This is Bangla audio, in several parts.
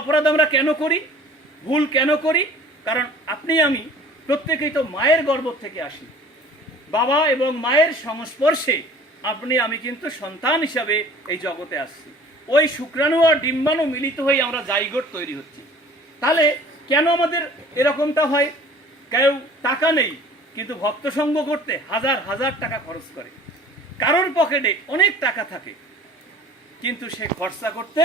অপরাধ আমরা কেন করি, ভুল কেন করি? কারণ আপনি আমি প্রত্যেকেই তো মায়ের গর্ভ থেকে আসি। বাবা এবং মায়ের সংস্পর্শে আপনি আমি কিন্তু সন্তান হিসাবে এই জগতে আসছি। ওই শুক্রাণু আর ডিম্বাণু মিলিত হয়ে আমরা জাইগোট তৈরি হচ্ছি। তাহলে কেন আমাদের এরকমটা হয়? কেউ টাকা নেই কিন্তু ভক্ত সঙ্গ করতে হাজার হাজার টাকা খরচ করে। কারোর পকেটে অনেক টাকা থাকে কিন্তু সে খরচা করতে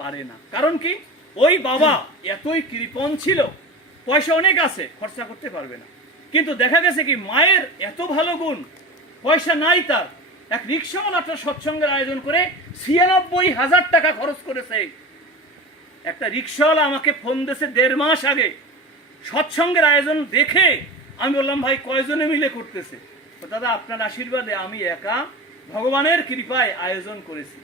পারে না। কারণ কি? ওই বাবা এতই কৃপণ ছিল, পয়সা অনেক আছে, খরচা করতে পারবে না। কিন্তু দেখা গেছে কি মায়ের এত ভালো গুণ, পয়সা নাই তার, এক রিক্সাওয়ালা একটা সৎসঙ্গের আয়োজন করে ৯৬,০০০ টাকা খরচ করেছে। একটা রিক্সাওয়ালা আমাকে ফোন দিয়েছে ১.৫ মাস আগে, সৎসঙ্গের আয়োজন দেখে আমি বললাম ভাই কয়জনে মিলে করতেছে? দাদা আপনার আশীর্বাদে আমি একা ভগবানের কৃপায় আয়োজন করেছি।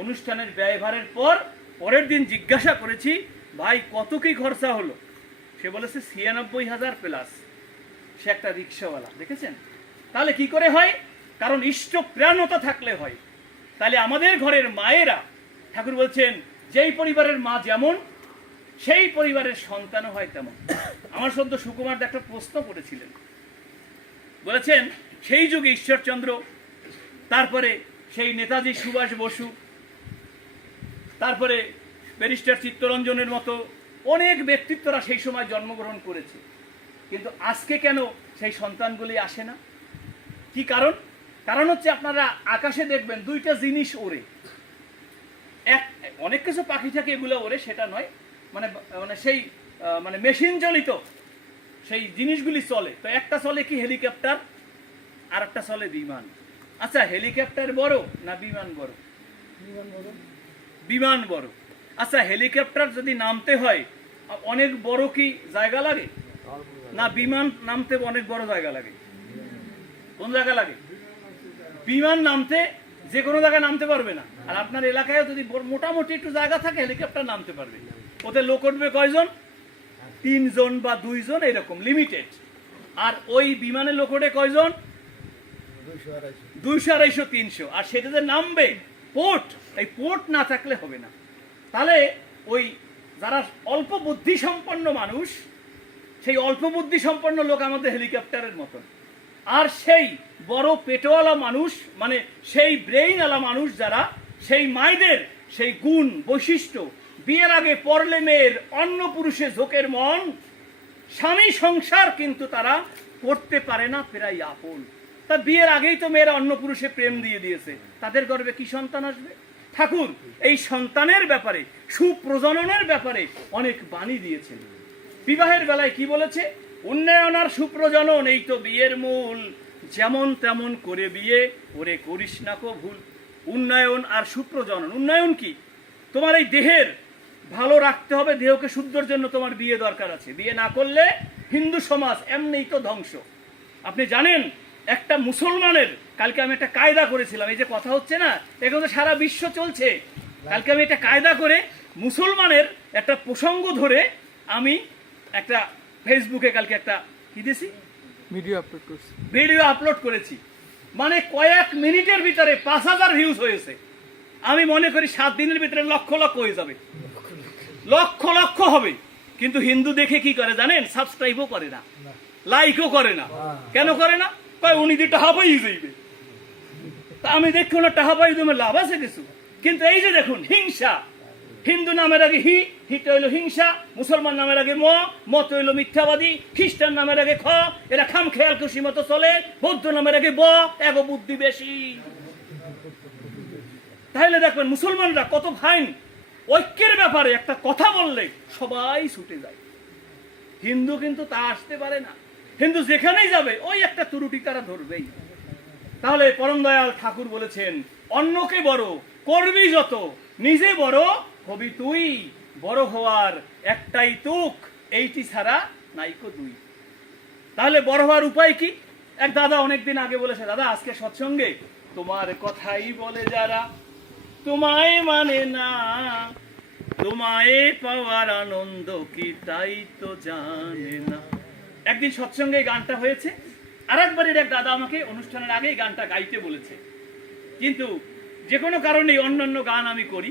অনুষ্ঠানের ব্যয়ভারের পর পরের দিন জিজ্ঞাসা করেছি ভাই কত কি খরচা হলো? সে বলেছে ৯৬,০০০ প্লাস। সে একটা রিক্সাওয়ালা, দেখেছেন? তাহলে কি করে হয়? কারণ ইষ্ট প্রাণতা থাকলে হয়। তাহলে আমাদের ঘরের মায়েরা, ঠাকুর বলছেন যেই পরিবারের মা যেমন সেই পরিবারের সন্তানও হয় তেমন। আমার সদ্য সুকুমার একটা প্রশ্ন করেছিলেন, বলেছেন সেই যুগে ঈশ্বরচন্দ্র, তারপরে সেই নেতাজি সুভাষ বসু, তারপরে ব্যারিস্টার চিত্তরঞ্জনের মতো অনেক ব্যক্তিত্বরা সেই সময় জন্মগ্রহণ করেছে, কিন্তু আজকে কেন সেই সন্তানগুলি আসে না? কি কারণ? কারণ হচ্ছে আপনারা আকাশে দেখবেন দুইটা জিনিস ওড়ে। অনেক কিছু পাখি থাকে এগুলো ওড়ে, সেটা নয়, মানে মানে সেই মানে মেশিন চালিত সেই জিনিসগুলি চলে। তো একটা চলে কি হেলিকপ্টার, আর একটা চলে বিমান। আচ্ছা হেলিকপ্টার বড় না বিমান বড়? বিমান বড়। আচ্ছা হেলিকপ্টার যদি নামতে হয় অনেক বড় কি জায়গা লাগে, না বিমান নামতে অনেক বড় জায়গা লাগে? কোন জায়গা লাগে? বিমান নামতে যে কোনো জায়গায় নামতে পারবে না। আর আপনার এলাকায় যদি মোটামুটি একটু জায়গা থাকে হেলিকপ্টার নামতে পারবে। ওতে লোক উঠবে কয়জন? ৩ জন বা ২ জন, এরকম লিমিটেড। আর ওই বিমানে লোক ওঠে কয়জন? ২০০, ২৫০, ৩০০। আর সেটাতে নামবে পোর্ট, এই পোর্ট না থাকলে হবে না। তাহলে ওই যারা অল্প বুদ্ধি সম্পন্ন মানুষ, সেই অল্প বুদ্ধি সম্পন্ন লোক আমাদের হেলিকপ্টারের মতন। আর সেই বড় পেটওয়ালা মানুষ, মানে সেই ব্রেইনওয়ালা মানুষ যারা, সেই মায়েদের সেই গুণ বৈশিষ্ট্য, বিয়ের আগে পরলে মেয়ের অন্য পুরুষে ঝোঁকের মন, স্বামী সংসার কিন্তু তারা করতে পারে না প্রায় আপন। তা বিয়ের আগেই তো মেয়েরা অন্য পুরুষে প্রেম দিয়ে দিয়েছে, তাদের গর্ভে কি সন্তান আসবে? ঠাকুর এই সন্তানের ব্যাপারে, সুপ্রজননের ব্যাপারে অনেক বাণী দিয়েছেন। বিবাহের বেলায় কি বলেছে? উন্নয়ন আর সুপ্রজনন এই তো বিয়ের মূল, যেমন তেমন করে বিয়ে ওরে করিস না কো ভুল। উন্নয়ন আর সুপ্রজনন। উন্নয়ন কি? তোমার এই দেহের ভালো রাখতে হবে, দেহকে শুদ্ধর জন্য তোমার বিয়ে দরকার আছে। বিয়ে না করলে হিন্দু সমাজ এমনিই তো ধ্বংস। আপনি জানেন একটা মুসলমানের, কালকে আমি একটা কায়দা করেছিলাম, এই যে কথা হচ্ছে না, এখন তো সারা বিশ্ব চলছে। কালকে আমি একটা কায়দা করে মুসলমানের একটা প্রসঙ্গ ধরে আমি একটা ফেসবুকে কালকে একটা কি দিয়েছি, ভিডিও আপলোড করেছি। মানে কয়েক মিনিটের ভিতরে ৫,০০০ ভিউজ হয়েছে। আমি মনে করি ৭ দিনের ভিতরে লক্ষ লক্ষ হয়ে যাবে, লক্ষ লক্ষ হবে। কিন্তু হিন্দু দেখে কি করে জানেন? সাবস্ক্রাইবও করে না, লাইকও করে না। কেন করে না? কয় উনি দিয়ে টাকা পাই যাইবে। তা আমি দেখো না টাকা পাই তোমার লাভ আছে কিছু? কিন্তু এই যে দেখুন হিংসা, হিন্দু নামের আগে হিতে হইল হিংসা, মুসলমান নামের আগে মত হইল মিথ্যাবাদী, খ্রিস্টান নামের আগে এরা খাম খেয়াল খুশি মতো চলে, বৌদ্ধ নামের আগে এগো বুদ্ধি বেশি। তাহলে দেখবেন মুসলমানরা কত ফাইন, ঐক্যের ব্যাপারে একটা কথা বললে সবাই ছুটে যায়। হিন্দু কিন্তু তা আসতে পারে না। হিন্দু যেখানেই যাবে ওই একটা ত্রুটি তারা ধরবেই। তাহলে পরম দয়াল ঠাকুর বলেছেন অন্যকে বড় করবি যত, নিজে বড় হবি তুই। বড় হওয়ার একটাই তুক, এইটি ছাড়া নাইকো দুই। তাহলে বড় হওয়ার উপায় কি? এক দাদা অনেকদিন আগে বলেছে, দাদা আজকে সৎসঙ্গে তোমার কথাই বলে যারা, তোমায় মানে না, তোমায় পাওয়ার আনন্দ কি তাই তো জানে না। একদিন সৎসঙ্গে গানটা হয়েছে, আর একবারের এক দাদা আমাকে অনুষ্ঠানের আগেই গানটা গাইতে বলেছে, কিন্তু যে কোনো কারণে অন্যান্য গান আমি করি,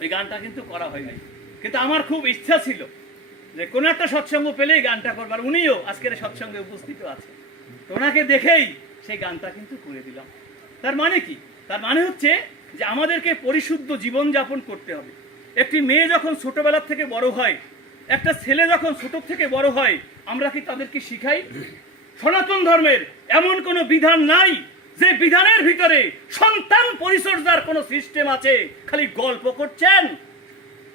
ওই গানটা কিন্তু করা হয় নাই। কিন্তু আমার খুব ইচ্ছা ছিল যে কোনো একটা সৎসঙ্গ পেলেই গানটা করবার, উনিও আজকের সৎসঙ্গে উপস্থিত আছে, তো ওনাকে দেখেই সেই গানটা কিন্তু করে দিলাম। তার মানে কি? তার মানে হচ্ছে যে আমাদেরকে পরিশুদ্ধ জীবন যাপন করতে হবে। একটি মেয়ে যখন ছোটবেলা থেকে বড় হয়, একটা ছেলে যখন ছোট থেকে বড় হয়, আমরা কি তাদেরকে শিখাই? সনাতন ধর্মের এমন কোনো বিধান নাই যে বিধানের ভিতরে সন্তান পরিচর্যার কোনো সিস্টেম আছে। খালি গল্প করছেন,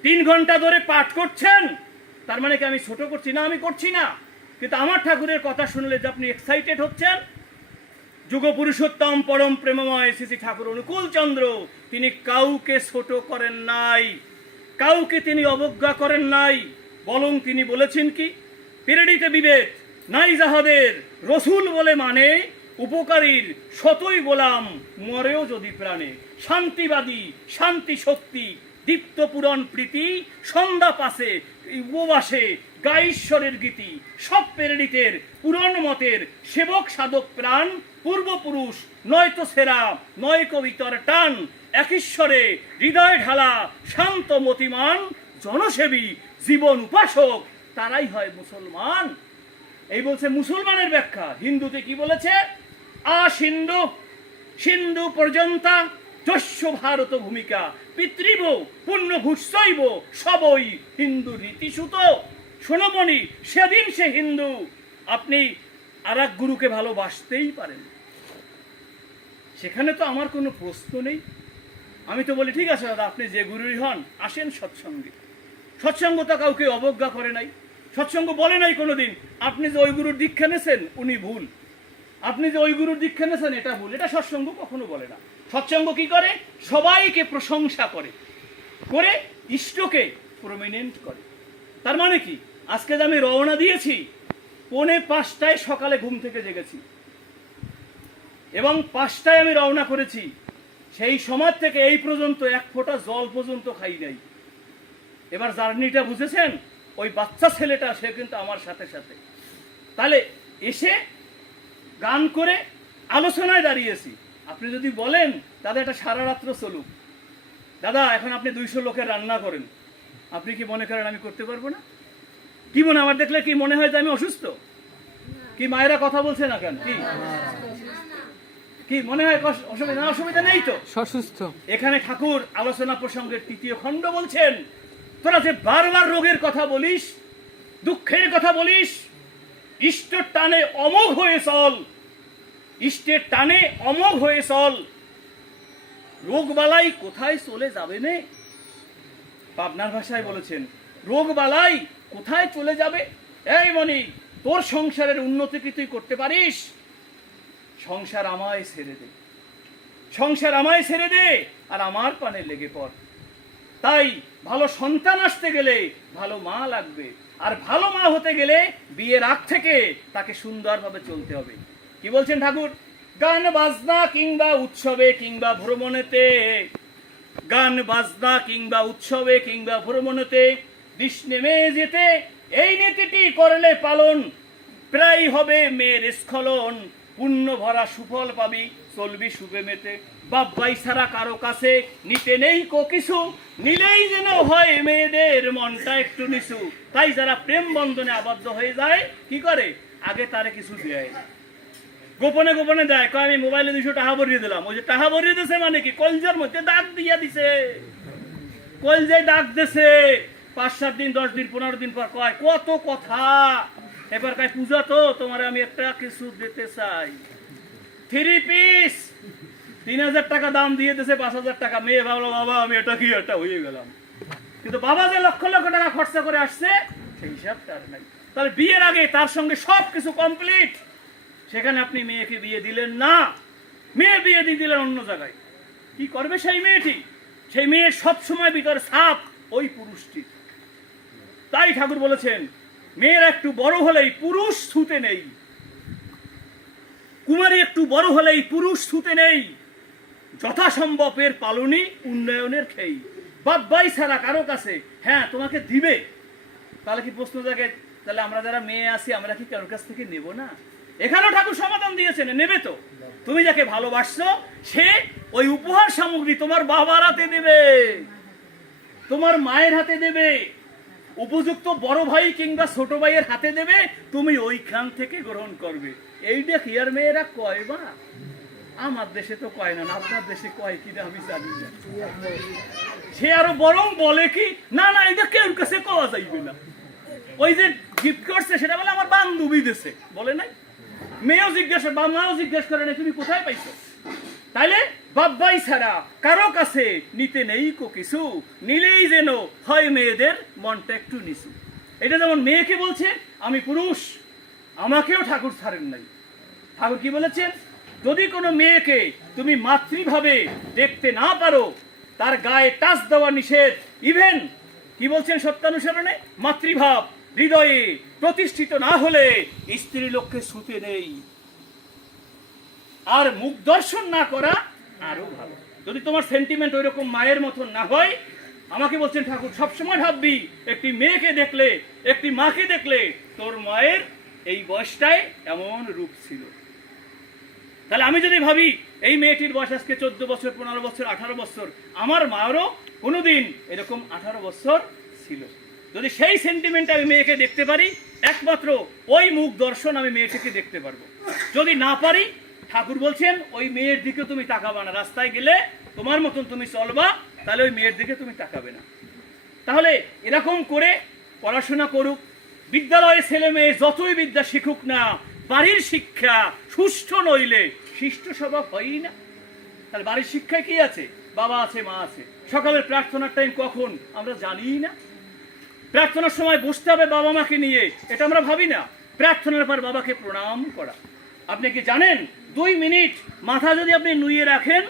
3 ঘন্টা ধরে পাঠ করছেন, তার মানে কি আমি ছোট করছি? না, আমি করছি না। কিন্তু আমার ঠাকুরের কথা শুনলে যে আপনি এক্সাইটেড হচ্ছেন। যুগ পুরুষোত্তম পরম প্রেমময় শ্রী শ্রী ঠাকুর অনুকূল চন্দ্র, তিনি কাউকে ছোট করেন নাই, কাউকে তিনি অবজ্ঞা করেন নাই, বরং তিনি বলেছেন কি, পেরেডিতে বিবেক নাই যাহাদের, রসুল বলে মানে উপকারীর শতই গোলাম, মরেও যদি প্রাণে। শান্তিবাদী, শান্তি শক্তি, দীপ্ত পুরন প্রীতি, সন্ধ্যা পাশে উপবাসে গাঈশ্বরের গীতি, সব পেরেডিতের পুরন মতের সেবক সাধক প্রাণ, পূর্বপুরুষ নয়তো সেরা নয় কবিতার টান, একঈশ্বরে হৃদয় ঢালা শান্ত মতিমান, জনসেবী জীবন উপাসক, তারাই হয় মুসলমান। এই বলছে মুসলমানের ব্যাখ্যা। হিন্দুতে কি বলেছে? সিন্ধু সিন্ধু পর্যন্তা যস্য ভারত ভূমিকা, পিতৃব পুণ্য ভূষৈব সবই হিন্দু রীতিসূত। শোনমণি, সেদিন সে হিন্দু, আপনি আর এক গুরুকে ভালোবাসতেই পারেন। সেখানে তো আমার কোনো প্রশ্ন নেই। আমি তো বলি, ঠিক আছে দাদা, আপনি যে গুরুই হন, আসেন সৎসঙ্গে। সৎসঙ্গ তো কাউকে অবজ্ঞা করে নাই, সৎসঙ্গ বলে নাই কোনোদিন আপনি যে ওই গুরুর দীক্ষা নেছেন উনি ভুল, আপনি যে ওই গুরুর দীক্ষা নেছেন এটা ভুল। এটা সৎসঙ্গ কখনো বলে না। সৎসঙ্গ কি করে? সবাইকে প্রশংসা করে, করে ইষ্টকে প্রমিনেন্ট করে। তার মানে কি? আজকে যে আমি রওনা দিয়েছি 4:45 সকালে ঘুম থেকে জেগেছি এবং 5টায় আমি রওনা করেছি। সেই সময় থেকে এই পর্যন্ত এক ফোঁটা জল পর্যন্ত খাই নাই। এবার জার্নিটা বুঝেছেন? ওই বাচ্চা ছেলেটা সে কিন্তু আমার সাথে সাথে। তাহলে এসে গান করে আলোচনায় দাঁড়িয়েছি। আপনি যদি বলেন দাদা এটা সারা রাত্র চলুক, দাদা এখন আপনি 200 লোকের রান্না করেন, আপনি কি মনে করেন আমি করতে পারবো না? কি মনে, আমার দেখলে কি মনে হয় যে আমি অসুস্থ? কি মায়েরা কথা বলছে না কেন? কি কি মনে হয়? অসুবিধা? অসুবিধা নেই তো, অসুস্থ। এখানে ঠাকুর আলোচনা প্রসঙ্গের 3য় খণ্ড বলছেন, তোরা যে বারবার রোগের কথা বলিস, দুঃখের কথা বলিস, ইষ্টের টানে অমোঘ হয়ে চল, ইষ্টের টানে অমোঘ হয়ে চল, রোগ বালাই কোথায় চলে যাবে নে? পাবনার ভাষায় বলেছেন, রোগ বালাই কোথায় চলে যাবে? এই মনি, তোর সংসারের উন্নতি কি তুই করতে পারিস? সংসার আমায় ছেড়ে দে, সংসার আমায় ছেড়ে দে, আর আমার পানে লেগে পড়। তাই ভালো সন্তান আসতে গেলে ভালো মা লাগবে, আর ভালো মা হতে গেলে বিয়ের আগ থেকে তাকে সুন্দরভাবে চলতে হবে। কি বলছেন ঠাকুর? গান বাজনা কিংবা উৎসবে কিংবা ভ্রমণেতে, গান বাজনা কিংবা উৎসবে কিংবা ভ্রমণেতে দিস নেমে যেতে, এই নীতিটি করলে পালন, প্রায় হবে মেয়ের স্খলন, পুণ্য ভরা সুফল পাবি, চলবি সুপে মেতে। বাপ ভাই ছাড়া কারো কাছে নিতে নেই কো কিছু, নিলেই যেন হয় মেয়েদের মনটা একটু নিচু। তাই যারা প্রেম বন্ধনে আবদ্ধ হয়ে যায় কি করে? আগে তারে কিছু দেয়, গোপনে গোপনে দেয়। কয় আমি মোবাইলে 200 টাকা ভরিয়ে দিলাম। ওই যে টাকা ভরিয়ে দিছে মানে কি? কলজার মধ্যে দাগ দিয়া দিছে, কলজায় দাগ দিছে। 5-7 দিন 10 দিন 15 দিন পর কয় কত কথা। এবার কয় পূজা তো তোমার আমি একটা কিছু দিতে চাই, 3 পিস 3000 টাকা দাম দিয়ে দিছে, 5000 টাকা। মেয়ে ভাবলো বাবা আমি এটা কি একটা হয়ে গেলাম, কিন্তু বাবা যে লক্ষ লক্ষ টাকা খরচা করে আসছে সেই হিসাব তার নাই। তাহলে বিয়ের আগে তার সঙ্গে সব কিছু কমপ্লিট, সেখানে আপনি মেয়েকে বিয়ে দিলেন না, মেয়ে বিয়ে দিয়ে দিলেন অন্য জায়গায়। কি করবে সেই মেয়েটি? সেই মেয়ের সবসময় ভিতরে ছাপ ওই পুরুষটি। তাই ঠাকুর বলেছেন মেয়ের একটু বড় হলেই পুরুষ ছুতে নেই, কুমারী একটু বড় হলেই পুরুষ ছুতে নেই, যথাসম্ভব এর পালনই উন্নয়নের খেই। বাপ ভাই ছাড়া কারো কাছে হ্যাঁ তোমাকে দিবে। তাহলে কি প্রশ্ন জাগে, তাহলে আমরা যারা মেয়ে আছি আমরা কি কারোর কাছ থেকে নেব না? এখানেও ঠাকুর সমাধান দিয়েছেন, নেবে তো। তুমি যাকে ভালোবাসছো সে ওই উপহার সামগ্রী তোমার বাবার হাতে দেবে, তোমার মায়ের হাতে দেবে, উপযুক্ত বড় ভাই কিংবা ছোট ভাইয়ের হাতে দেবে, তুমি ওইখান থেকে গ্রহণ করবে। এইটা কি আর মেয়েরা কয় বা? আমার দেশে তো কয় না, আপনার দেশে কয় কিনা আমি জানি না। সে আরো বরং বলে কি, না না এটা কেউ কাছে কওয়া যাইবে না। ওই যে গিফট করছে সেটা বলে আমার বান্ধবী দেশে, বলে নাই? মেয়েও জিজ্ঞাসা বা মাও জিজ্ঞেস করে না তুমি কোথায় পাইছো। তাইলে বাব্বাই ছাড়া কারো কাছে নিতে নেই কো কিছু, নিলেই যেন হয় মেয়েদের মনটা একটু নিচু। এটা যেমন মেয়েকে বলছে আমি পুরুষ, আমাকেও ঠাকুর ছাড়েন নাই। ঠাকুর কি বলেছেন? যদি কোনো মেয়েকে তুমি মাতৃভাবে দেখতে না পারো, তার গায়ে টাচ দেওয়া নিষেধ। ইভেন কি বলছেন সত্যানুসরণে? মাতৃভাব হৃদয়ে প্রতিষ্ঠিত না হলে স্ত্রী লোককে ছুতে নেই। আর মুখ দর্শন না করা আরো ভালো। যদি তোমার সেন্টিমেন্ট ওই রকম মায়ের মতন না হয়, আমাকে বলছেন ঠাকুর সবসময় ভাববি একটি মেয়েকে দেখলে, একটি মাকে দেখলে তোর মায়ের এই বয়সটায় এমন রূপ ছিল। তাহলে আমি যদি ভাবি এই মেয়েটির বয়স আজকে 14 বছর, 15 বছর, 18 বছর, আমার মায়েরও কোনোদিন এরকম 18 বছর ছিল। যদি সেই সেন্টিমেন্ট আমি মেয়েকে দেখতে পারি, একমাত্র ওই মুখ দর্শন আমি মেয়েটিকে দেখতে পারবো। যদি না পারি, ঠাকুর বলছেন ওই মেয়ের দিকে তুমি তাকাবা না। রাস্তায় গেলে তোমার মতন তুমি চলবা, তাহলে ওই মেয়ের দিকে তুমি তাকাবে না। তাহলে এরকম করে পড়াশোনা করুক, বিদ্যালয়ে ছেলে মেয়ে যতই বিদ্যা শিখুক না, বাড়ির শিক্ষা সুষ্ঠু নইলে শিষ্ট স্বভাব হয়ই না। তাহলে বাড়ির শিক্ষায় কি আছে? বাবা আছে, মা আছে। সকালের প্রার্থনার টাইম কখন আমরা জানিই না। প্রার্থনার সময় বসতে হবে বাবা মাকে নিয়ে, এটা আমরা ভাবি না। প্রার্থনার পর বাবাকে প্রণাম করা। আপনি কি জানেন 2 মিনিট মাথা যদি আপনি নুয়ে রাখেন,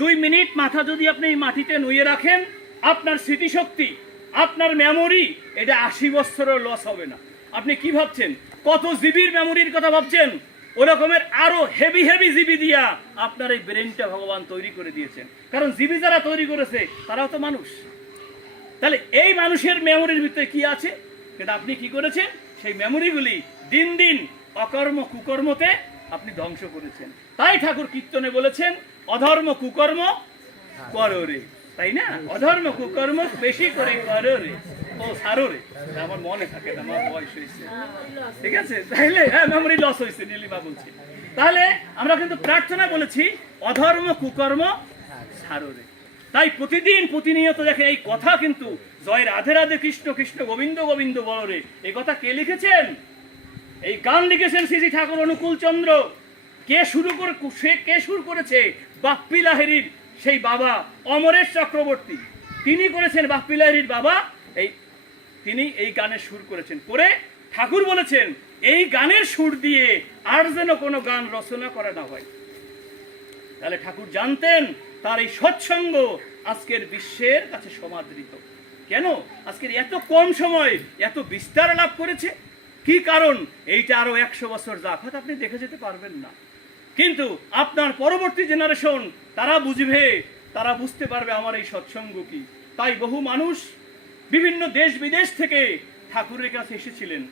2 মিনিট মাথা যদি আপনি মাটিতে নুয়ে রাখেন, আপনার স্মৃতিশক্তি, আপনার মেমোরি, এটা 80 বছরেও লস হবে না। আপনি কি ভাবছেন? কত জিবির মেমোরির কথা ভাবছেন? ওরকমের আরো হেভি হেভি জিবি দিয়া আপনার এই ব্রেনটা ভগবান তৈরি করে দিয়েছেন। কারণ জিবি যারা তৈরি করেছে তারাও তো মানুষ। তাহলে এই মানুষের মেমোরির ভিতরে কি আছে, সেটা আপনি কি করেছেন? সেই মেমোরিগুলি দিন দিন অকর্ম কুকর্মতে আপনি ধ্বংস করেছেন। তাই ঠাকুর কীর্তনে বলেছেন অধর্ম কুকর্ম করো রে, তাই না? অধর্ম কুকর্ম বেশি করে করো রে, ও ছাড়ো রে। আমার মনে থাকে না, আমার বয়স হয়েছে, ঠিক আছে? তাইলে হ্যাঁ, মেমোরি লস হয়েছে, নীলিমা বলছি। তাহলে আমরা কিন্তু প্রার্থনা বলেছি অধর্ম কুকর্ম ছাড়ো রে। তাই প্রতিদিন প্রতিনিয়ত দেখেন এই কথা কিন্তু জয় রাধে রাধে কৃষ্ণ কৃষ্ণ গোবিন্দ গোবিন্দ বলো রে, এই কথা কে লিখেছেন? এই গান লিখেছেন শ্রী ঠাকুর অনুকূল চন্দ্র। কে শুরু করেছে? বাপ্পি লাহিড়ীর সেই বাবা অমরেশ চক্রবর্তী, তিনি করেছেন। বাপ্পি লাহিড়ীর বাবা তিনি এই গানের সুর করেছেন। করে ঠাকুর বলেছেন এই গানের সুর দিয়ে আর যেন কোনো গান রচনা করা না হয়। তাহলে ঠাকুর জানতেন তার এই সৎসঙ্গ আজকের বিশ্বের কাছে সমাদৃত। কেন আজকের এত কম সময় এত বিস্তার লাভ করেছে? কি কারণ? এইটা আরো 100 বছর যাক হয়তো আপনি দেখে যেতে পারবেন না, কিন্তু আপনার পরবর্তী জেনারেশন তারা বুঝবে, তারা বুঝতে পারবে আমার এই সৎসঙ্গ কি। তাই বহু মানুষ বিভিন্ন দেশ বিদেশ থেকে ঠাকুরের কাছে এসেছিলেন।